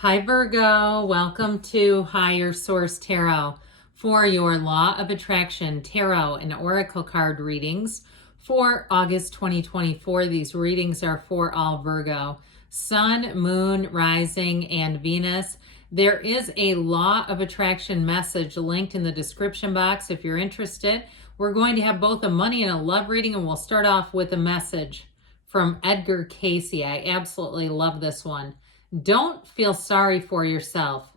Hi Virgo, welcome to Higher Source Tarot for your Law of Attraction Tarot and Oracle card readings for August 2024. These readings are for all Virgo, Sun, Moon, Rising, and Venus. There is a Law of Attraction message linked in the description box if you're interested. We're going to have both a money and a love reading, and we'll start off with a message from Edgar Casey. I absolutely love this one. Don't feel sorry for yourself.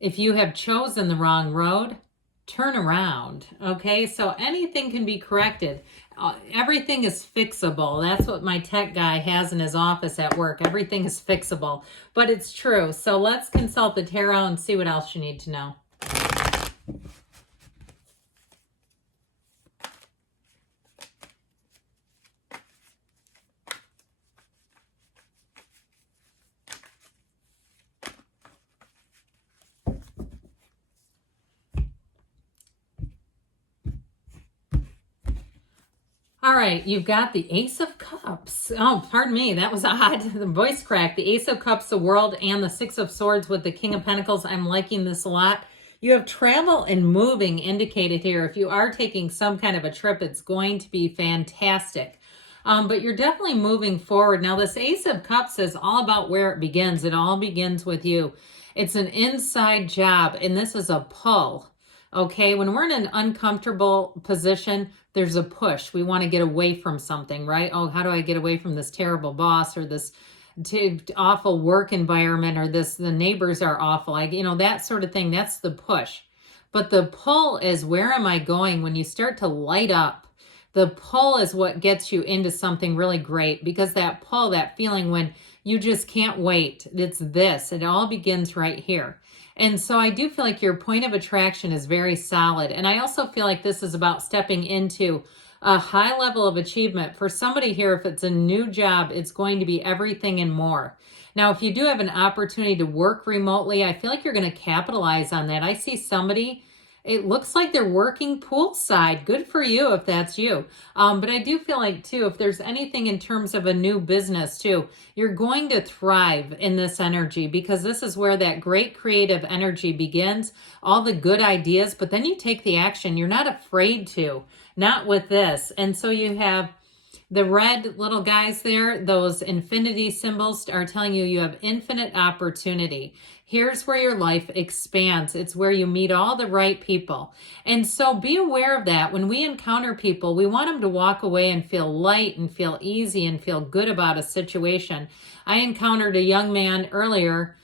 If you have chosen the wrong road, turn around. Okay, so anything can be corrected. Everything is fixable. That's what my tech guy has in his office at work. Everything is fixable, but it's true. So let's consult the tarot and see what else you need to know. All right, you've got the Ace of Cups. Oh, pardon me, that was odd. The voice crack. The Ace of Cups, the World, and the Six of Swords with the King of Pentacles. I'm liking this a lot. You have travel and moving indicated here. If you are taking some kind of a trip, it's going to be fantastic. But you're definitely moving forward. Now, this Ace of Cups is all about where it begins. It all begins with you. It's an inside job, and this is a pull. Okay, when we're in an uncomfortable position, there's a push. We want to get away from something, right? Oh, how do I get away from this terrible boss or this awful work environment or the neighbors are awful. That sort of thing. That's the push. But the pull is, where am I going? When you start to light up, the pull is what gets you into something really great, because that pull, that feeling when you just can't wait, it's this. It all begins right here. And so I do feel like your point of attraction is very solid. And I also feel like this is about stepping into a high level of achievement. For somebody here, if it's a new job, it's going to be everything and more. Now, if you do have an opportunity to work remotely, I feel like you're going to capitalize on that. I see somebody, it looks like they're working poolside. Good for you if that's you. But I do feel like, too, if there's anything in terms of a new business, too, you're going to thrive in this energy, because this is where that great creative energy begins, all the good ideas, but then you take the action. You're not afraid to, not with this. And so you have the red little guys there, those infinity symbols are telling you you have infinite opportunity. Here's where your life expands. It's where you meet all the right people. And so be aware of that. When we encounter people, we want them to walk away and feel light and feel easy and feel good about a situation. I encountered a young man earlier.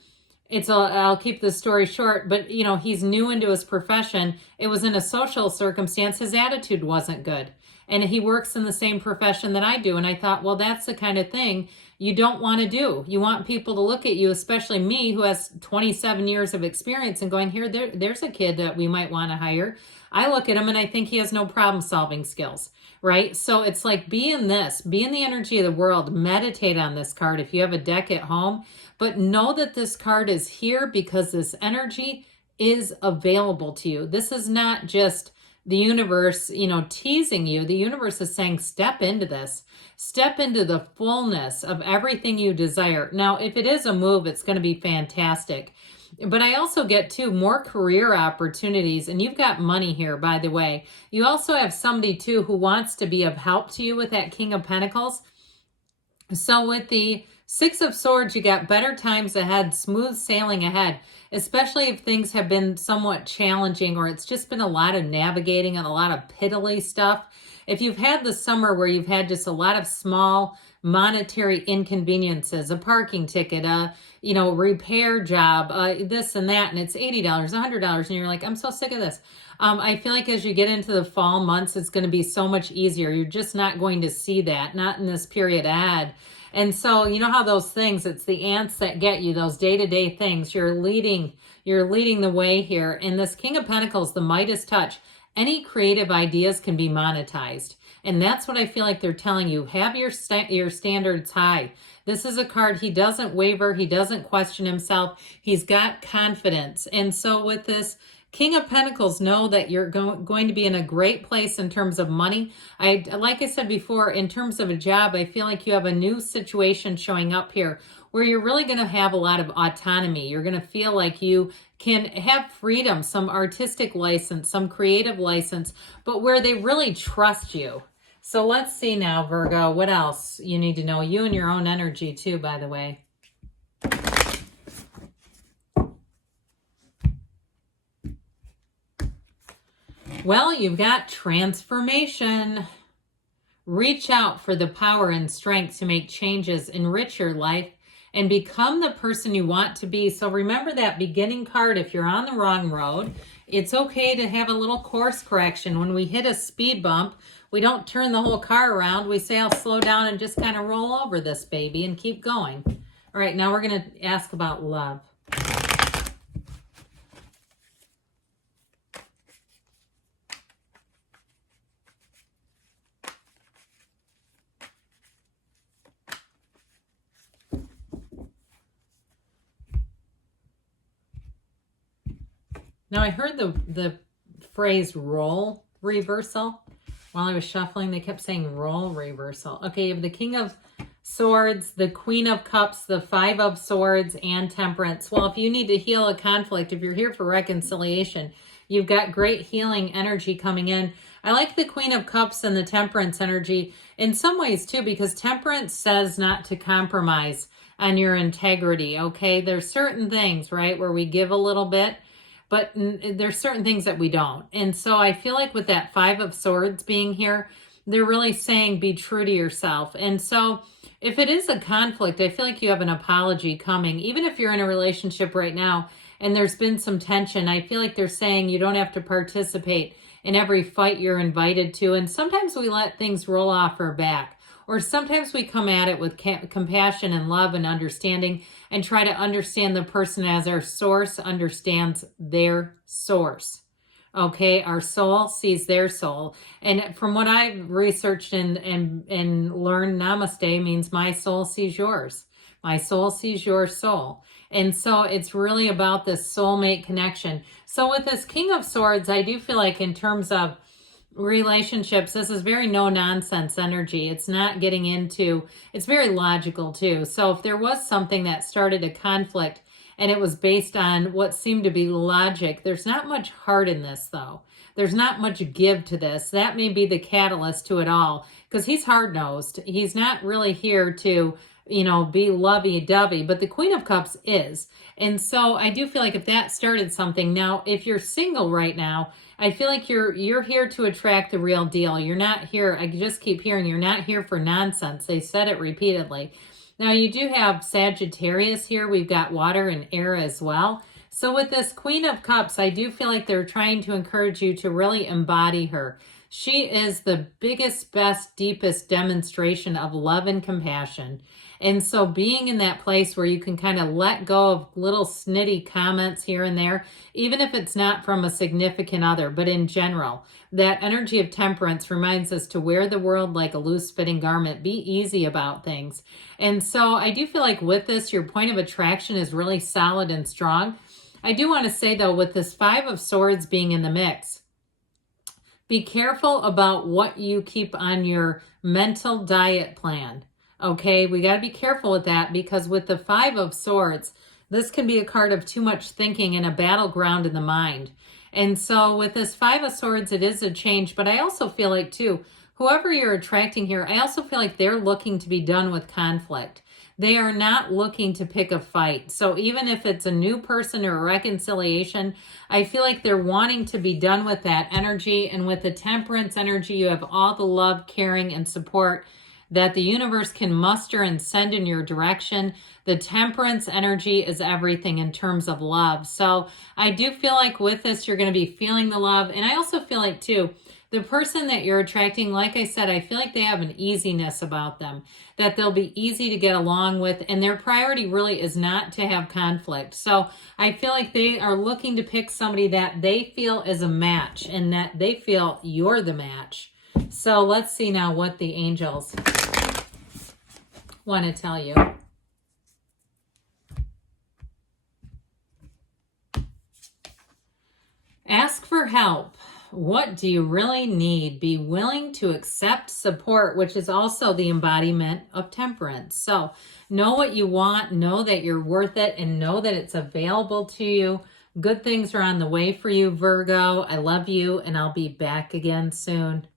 I'll keep the story short, but he's new into his profession. It was in a social circumstance. His attitude wasn't good. And he works in the same profession that I do. And I thought, well, that's the kind of thing you don't want to do. You want people to look at you, especially me, who has 27 years of experience, and going, there's a kid that we might want to hire. I look at him and I think he has no problem solving skills, right? So it's like, be in the energy of the world, meditate on this card if you have a deck at home, but know that this card is here because this energy is available to you. This is not just the universe, teasing you. The universe is saying, step into this. Step into the fullness of everything you desire. Now, if it is a move, it's going to be fantastic. But I also get, too, more career opportunities. And you've got money here, by the way. You also have somebody, too, who wants to be of help to you with that King of Pentacles. So with the Six of Swords, you got better times ahead, smooth sailing ahead, especially if things have been somewhat challenging or it's just been a lot of navigating and a lot of piddly stuff. If you've had the summer where you've had just a lot of small monetary inconveniences, a parking ticket, a repair job, this and that, and it's $80, $100, and you're like, I'm so sick of this. I feel like as you get into the fall months, it's going to be so much easier. You're just not going to see that, not in this period ahead. And so, you know how those things, it's the ants that get you, those day-to-day things. You're leading the way here. And this King of Pentacles, the Midas touch, any creative ideas can be monetized. And that's what I feel like they're telling you. Have your standards high. This is a card, he doesn't waver. He doesn't question himself. He's got confidence. And so with this King of Pentacles, know that you're going to be in a great place in terms of money. Like I said before, in terms of a job, I feel like you have a new situation showing up here where you're really going to have a lot of autonomy. You're going to feel like you can have freedom, some artistic license, some creative license, but where they really trust you. So let's see now, Virgo, what else you need to know. You and your own energy too, by the way. Well, you've got transformation. Reach out for the power and strength to make changes, enrich your life, and become the person you want to be. So remember that beginning card. If you're on the wrong road, it's okay to have a little course correction. When we hit a speed bump, we don't turn the whole car around. We say, I'll slow down and just kind of roll over this baby and keep going. All right, now we're going to ask about love. Now, I heard the phrase roll reversal. While I was shuffling, they kept saying roll reversal. Okay, you have the King of Swords, the Queen of Cups, the Five of Swords, and Temperance. Well, if you need to heal a conflict, if you're here for reconciliation, you've got great healing energy coming in. I like the Queen of Cups and the Temperance energy in some ways too, because Temperance says not to compromise on your integrity, okay? There's certain things, right, where we give a little bit, but there's certain things that we don't. And so I feel like with that Five of Swords being here, they're really saying be true to yourself. And so if it is a conflict, I feel like you have an apology coming. Even if you're in a relationship right now and there's been some tension, I feel like they're saying you don't have to participate in every fight you're invited to. And sometimes we let things roll off our back. Or sometimes we come at it with compassion and love and understanding and try to understand the person as our source understands their source. Okay, our soul sees their soul. And from what I've researched and learned, namaste means my soul sees yours. My soul sees your soul. And so it's really about this soulmate connection. So with this King of Swords, I do feel like in terms of relationships, this is very no nonsense energy. It's not getting into, it's very logical too. So if there was something that started a conflict and it was based on what seemed to be logic, there's not much heart in this though. There's not much give to this. That may be the catalyst to it all, because he's hard-nosed. He's not really here to, be lovey-dovey, but the Queen of Cups is. And so I do feel like if that started something, now if you're single right now, I feel like you're here to attract the real deal. You're not here, I just keep hearing, you're not here for nonsense. They said it repeatedly. Now you do have Sagittarius here. We've got water and air as well. So with this Queen of Cups, I do feel like they're trying to encourage you to really embody her. She is the biggest, best, deepest demonstration of love and compassion. And so being in that place where you can kind of let go of little snitty comments here and there, even if it's not from a significant other, but in general, that energy of temperance reminds us to wear the world like a loose-fitting garment. Be easy about things. And so I do feel like with this, your point of attraction is really solid and strong. I do want to say, though, with this Five of Swords being in the mix, be careful about what you keep on your mental diet plan. Okay, we got to be careful with that, because with the Five of Swords, this can be a card of too much thinking and a battleground in the mind. And so with this Five of Swords, it is a change. But I also feel like, too, whoever you're attracting here, I also feel like they're looking to be done with conflict. They are not looking to pick a fight. So even if it's a new person or a reconciliation, I feel like they're wanting to be done with that energy. And with the Temperance energy, you have all the love, caring, and support that the universe can muster and send in your direction. The Temperance energy is everything in terms of love. So I do feel like with this, you're going to be feeling the love. And I also feel like, too, the person that you're attracting, like I said, I feel like they have an easiness about them, that they'll be easy to get along with, and their priority really is not to have conflict. So I feel like they are looking to pick somebody that they feel is a match and that they feel you're the match. So let's see now what the angels want to tell you. Ask for help. What do you really need? Be willing to accept support, which is also the embodiment of temperance. So know what you want, know that you're worth it, and know that it's available to you. Good things are on the way for you, Virgo. I love you, and I'll be back again soon.